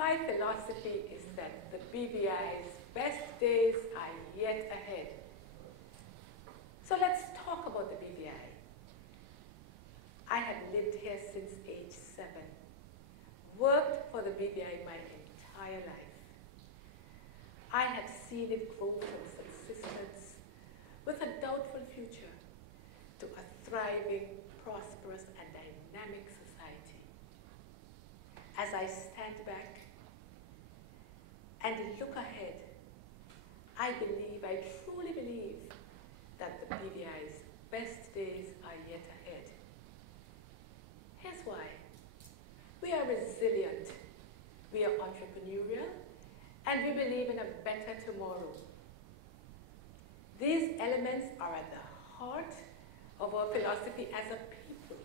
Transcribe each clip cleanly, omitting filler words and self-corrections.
My philosophy is that the BVI's best days are yet ahead. So let's talk about the BVI. I have lived here since age 7, worked for the BVI my entire life. I have seen it grow from subsistence with a doubtful future to a thriving, prosperous, and dynamic society. As I stand back and look ahead, I truly believe that the BVI's best days are yet ahead. Here's why. We are resilient, we are entrepreneurial, and we believe in a better tomorrow. These elements are at the heart of our philosophy as a people.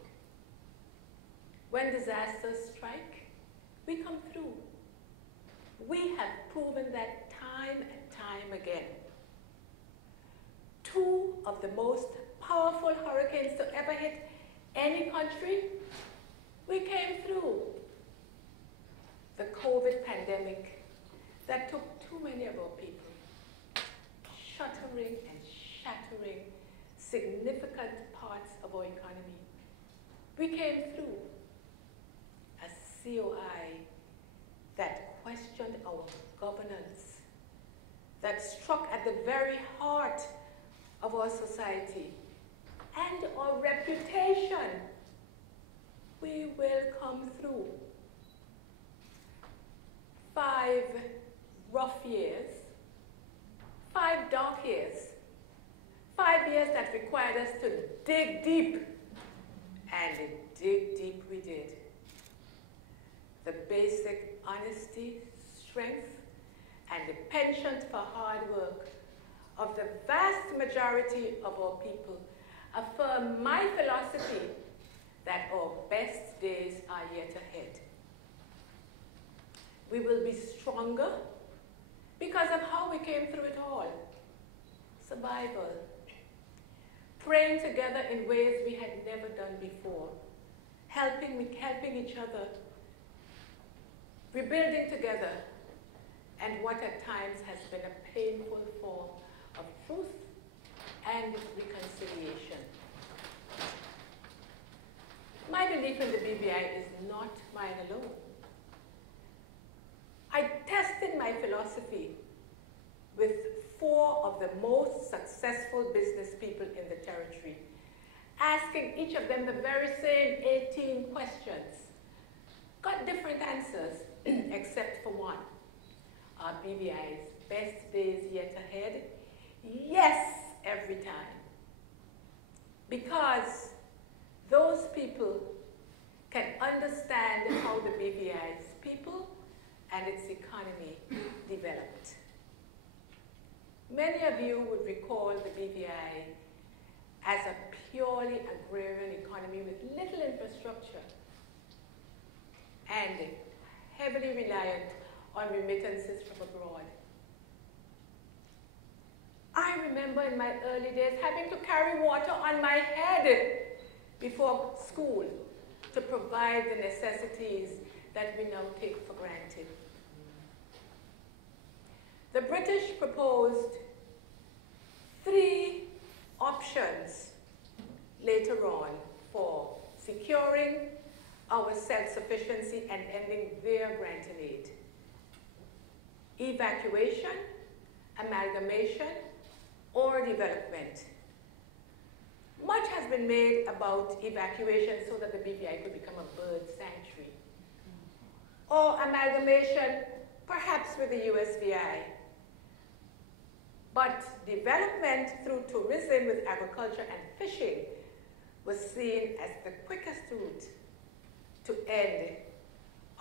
When disasters strike, we come through. We have proven that time and time again. 2 of the most powerful hurricanes to ever hit any country, we came through. The COVID pandemic that took too many of our people, shuttering and shattering significant parts of our economy. We came through. A COI that questioned our governance, that struck at the very heart of our society and our reputation. We will come through. 5 rough years, 5 dark years, 5 years that required us to dig deep, and dig deep we did. The basic honesty, strength, and the penchant for hard work of the vast majority of our people affirm my philosophy that our best days are yet ahead. We will be stronger because of how we came through it all. Survival. Praying together in ways we had never done before. Helping each other. Rebuilding together. And what at times has been a painful form of truth and reconciliation. My belief in the BVI is not mine alone. I tested my philosophy with 4 of the most successful business people in the territory, asking each of them the very same 18 questions. Got different answers, except for one. Are BVI's best days yet ahead? Yes, every time. Because those people can understand how the BVI's people and its economy developed. Many of you would recall the BVI as a purely agrarian economy with little infrastructure and heavily reliant on remittances from abroad. I remember in my early days having to carry water on my head before school to provide the necessities that we now take for granted. The British proposed 3 options later on for securing our self-sufficiency and ending their granting aid. Evacuation, amalgamation, or development. Much has been made about evacuation so that the BVI could become a bird sanctuary. Or amalgamation, perhaps with the USVI. But development through tourism with agriculture and fishing was seen as the quickest route to end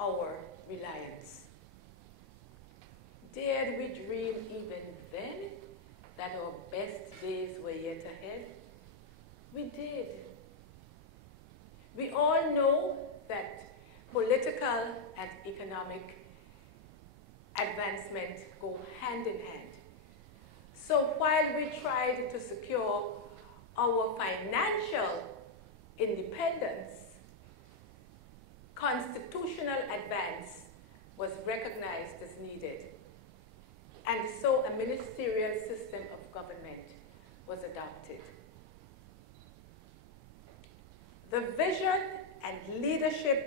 our reliance. Dared we dream even then that our best days were yet ahead? We did. We all know that political and economic advancement go hand in hand. So while we tried to secure our financial independence, constitutional advance was recognized as needed. And so a ministerial system of government was adopted. The vision and leadership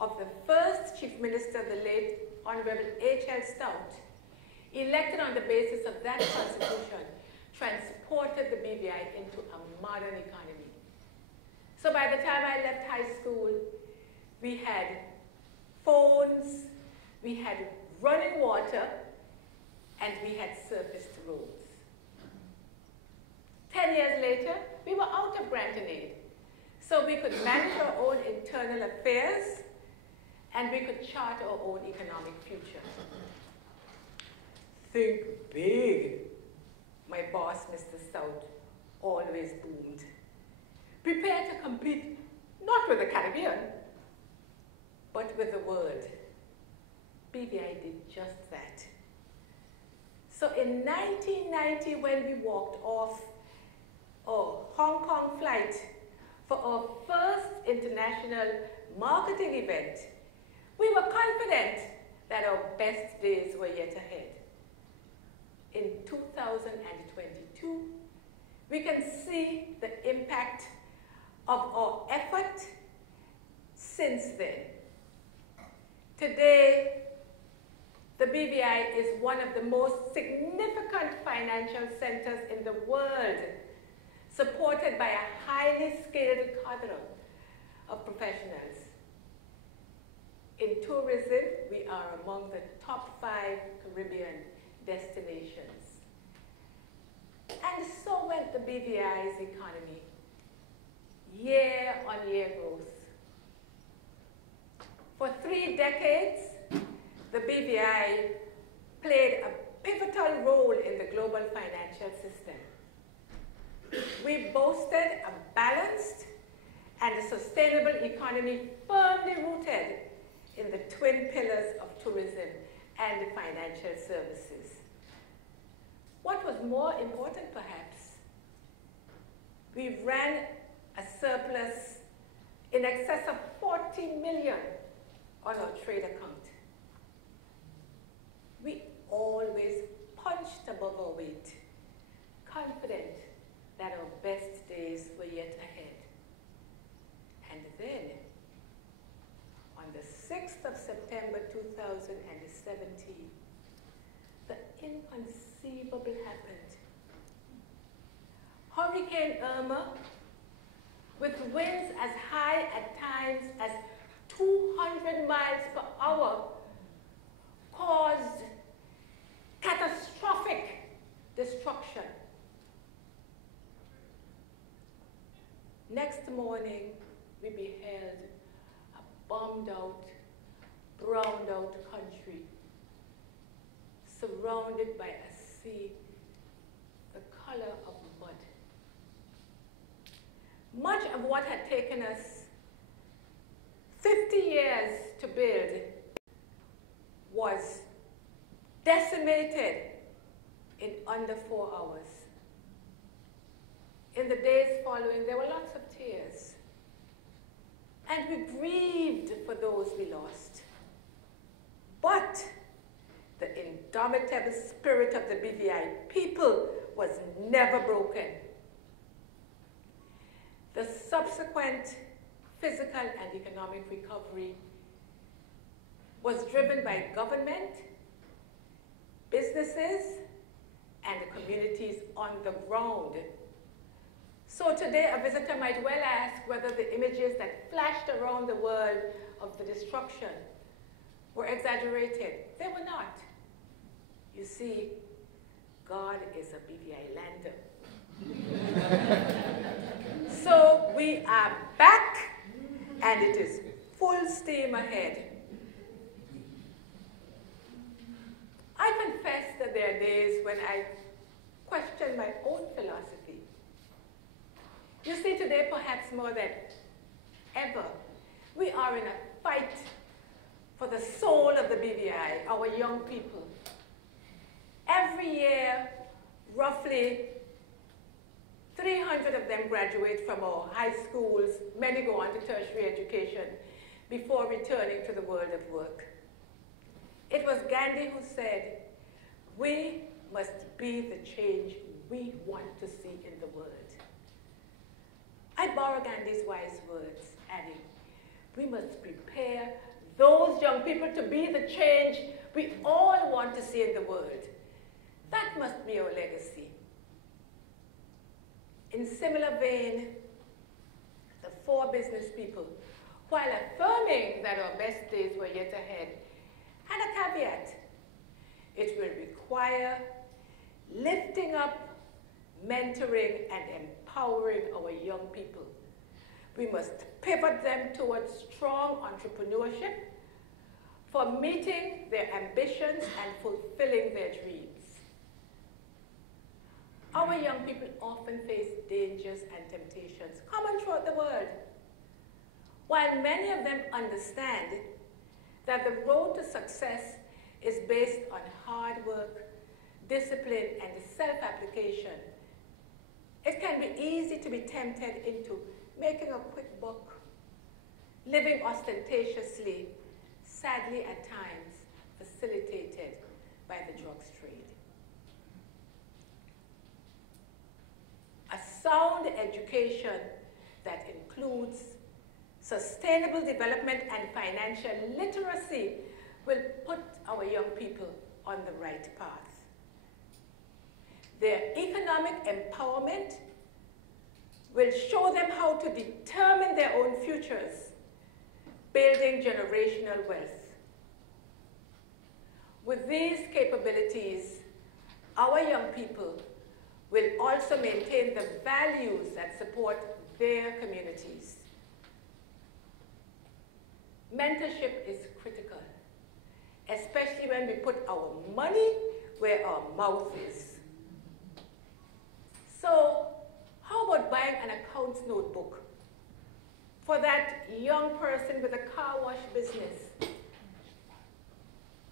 of the first Chief Minister, the late Honorable H.L. Stout, elected on the basis of that constitution, transported the BVI into a modern economy. So by the time I left high school, we had phones, we had running water, and we had surfaced roads. 10 years later, we were out of grant and aid. So we could manage our own internal affairs, and we could chart our own economic future. Think big, my boss, Mr. Stout, always boomed. Prepare to compete not with the Caribbean, but with the world. BVI did just that. So in 1990, when we walked off our Hong Kong flight for our first international marketing event, we were confident that our best days were yet ahead. In 2022, we can see the impact of our effort since then. Today, the BVI is one of the most significant financial centers in the world, supported by a highly skilled cadre of professionals. In tourism, we are among the top 5 Caribbean destinations. And so went the BVI's economy, year-on-year growth. For 3 decades, the BVI played a pivotal role in the global financial system. We boasted a balanced and a sustainable economy firmly rooted in the twin pillars of tourism and financial services. What was more important, perhaps, we ran a surplus in excess of 40 million on our trade account. We always punched above our weight, confident that our best days were yet ahead. And then, on the 6th of September 2017, the inconceivable happened. Hurricane Irma, with winds as high at times as 200 miles per hour, caused catastrophic destruction. Next morning, we beheld a bombed out, browned out country, surrounded by a sea the color of mud. Much of what had taken us 50 years to build was decimated in under 4 hours. In the days following, there were lots of tears. And we grieved for those we lost. But the indomitable spirit of the BVI people was never broken. The subsequent physical and economic recovery was driven by government, businesses, and the communities on the ground. So today, a visitor might well ask whether the images that flashed around the world of the destruction were exaggerated. They were not. You see, God is a BVI lander. So we are back, and it is full steam ahead. I confess that there are days when I question my own philosophy. You see, today, perhaps more than ever, we are in a fight for the soul of the BVI, our young people. Every year, roughly 300 of them graduate from our high schools. Many go on to tertiary education before returning to the world of work. It was Gandhi who said, we must be the change we want to see in the world. I borrow Gandhi's wise words, adding, we must prepare those young people to be the change we all want to see in the world. That must be our legacy. In similar vein, the 4 business people, while affirming that our best days were yet ahead, had a caveat. It will require lifting up, mentoring, and empowering our young people. We must pivot them towards strong entrepreneurship for meeting their ambitions and fulfilling their dreams. Our young people often face dangers and temptations common throughout the world. While many of them understand that the road to success is based on hard work, discipline, and self-application, it can be easy to be tempted into making a quick buck, living ostentatiously, sadly at times facilitated by the drugs trade. A sound education that includes sustainable development and financial literacy will put our young people on the right path. Their economic empowerment will show them how to determine their own futures, building generational wealth. With these capabilities, our young people will also maintain the values that support their communities. Mentorship is critical, especially when we put our money where our mouth is. So, how about buying an accounts notebook for that young person with a car wash business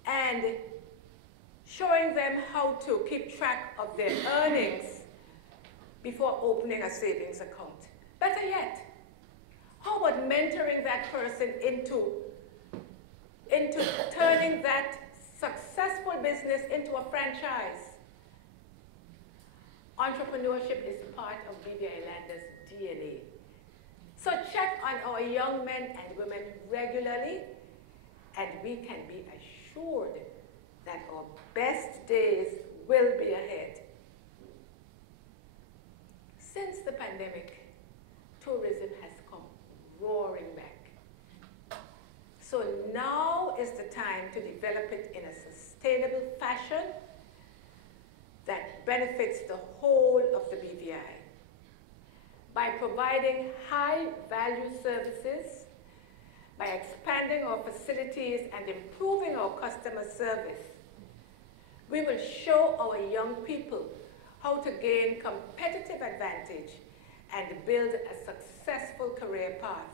and showing them how to keep track of their earnings before opening a savings account? Better yet, how about mentoring that person into turning that successful business into a franchise? Entrepreneurship is part of BVI Landers' DNA. So check on our young men and women regularly, and we can be assured that our best days will be ahead. Since the pandemic, tourism has come roaring back. So now is the time to develop it in a sustainable fashion that benefits the whole of the BVI. By providing high-value services, by expanding our facilities and improving our customer service, we will show our young people how to gain competitive advantage and build a successful career path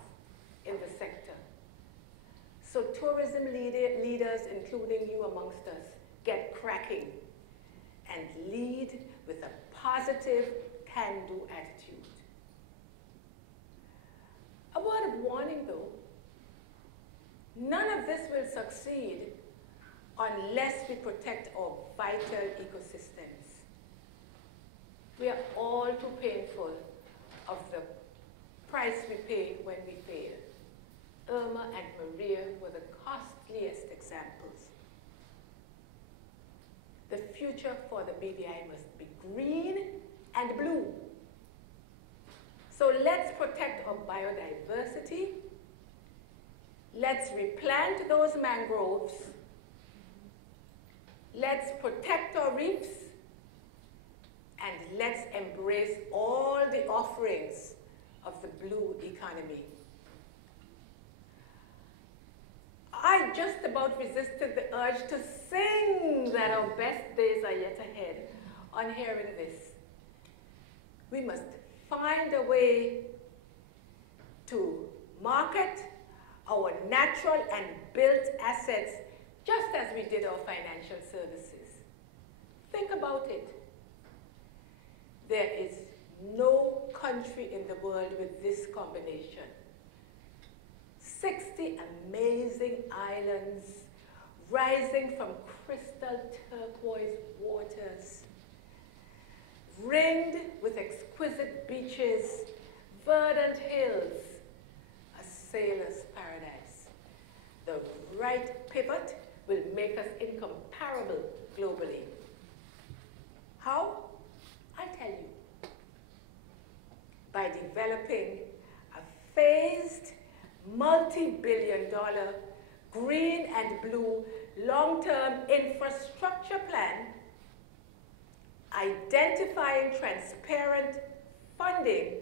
in the sector. So tourism leaders, including you amongst us, get cracking and lead with a positive, can-do attitude. A word of warning though, none of this will succeed unless we protect our vital ecosystems. We are all too painful of the price we pay when we fail. Irma and Maria were the costliest examples. The future for the BVI must be green and blue. So let's protect our biodiversity. Let's replant those mangroves. Let's protect our reefs. And let's embrace all the offerings of the blue economy. I just about resisted the urge to sing that our best days are yet ahead on hearing this. We must find a way to market our natural and built assets just as we did our financial services. Think about it. There is no country in the world with this combination. 60 amazing islands, rising from crystal turquoise waters, ringed with exquisite beaches, verdant hills, a sailor's paradise. The right pivot will make us incomparable globally. How? I tell you. By developing a phased, multi-billion-dollar green and blue long-term infrastructure plan, identifying transparent funding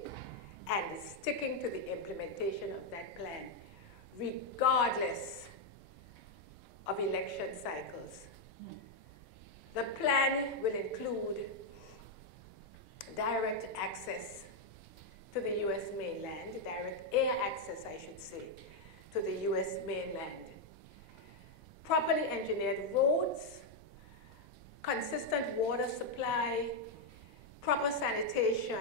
and sticking to the implementation of that plan, regardless of election cycles. The plan will include direct access to the U.S. mainland, direct air access, I should say, to the U.S. mainland, properly engineered roads, consistent water supply, proper sanitation,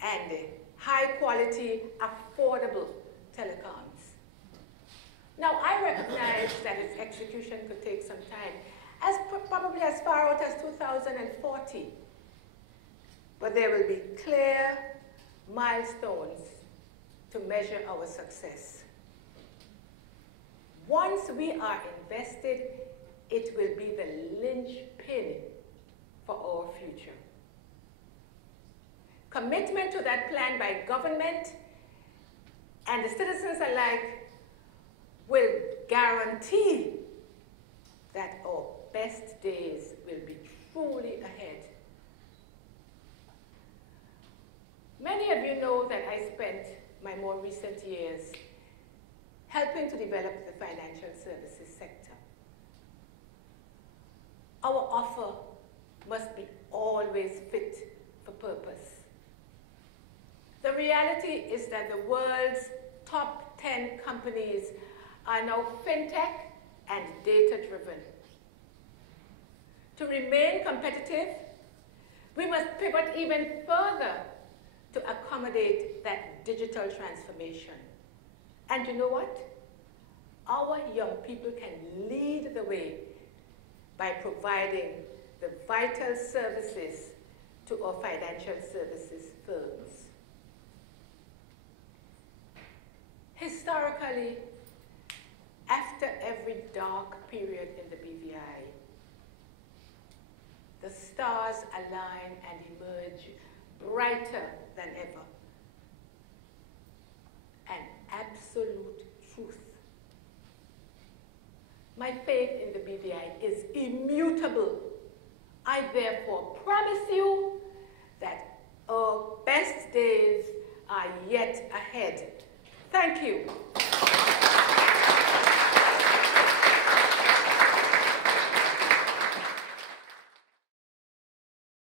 and high-quality, affordable telecoms. Now, I recognize that its execution could take some time, probably as far out as 2040. But there will be clear milestones to measure our success. Once we are invested, it will be the linchpin for our future. Commitment to that plan by government and the citizens alike will guarantee that our best days will be truly ahead. Many of you know that I spent my more recent years helping to develop the financial services sector. Our offer must be always fit for purpose. The reality is that the world's top 10 companies are now fintech and data-driven. To remain competitive, we must pivot even further to accommodate that digital transformation. And you know what? Our young people can lead the way by providing the vital services to our financial services firms. Historically, after every dark period in the BVI, the stars align and emerge brighter than ever. An absolute truth. My faith in the BVI is immutable. I therefore promise you that our best days are yet ahead. Thank you.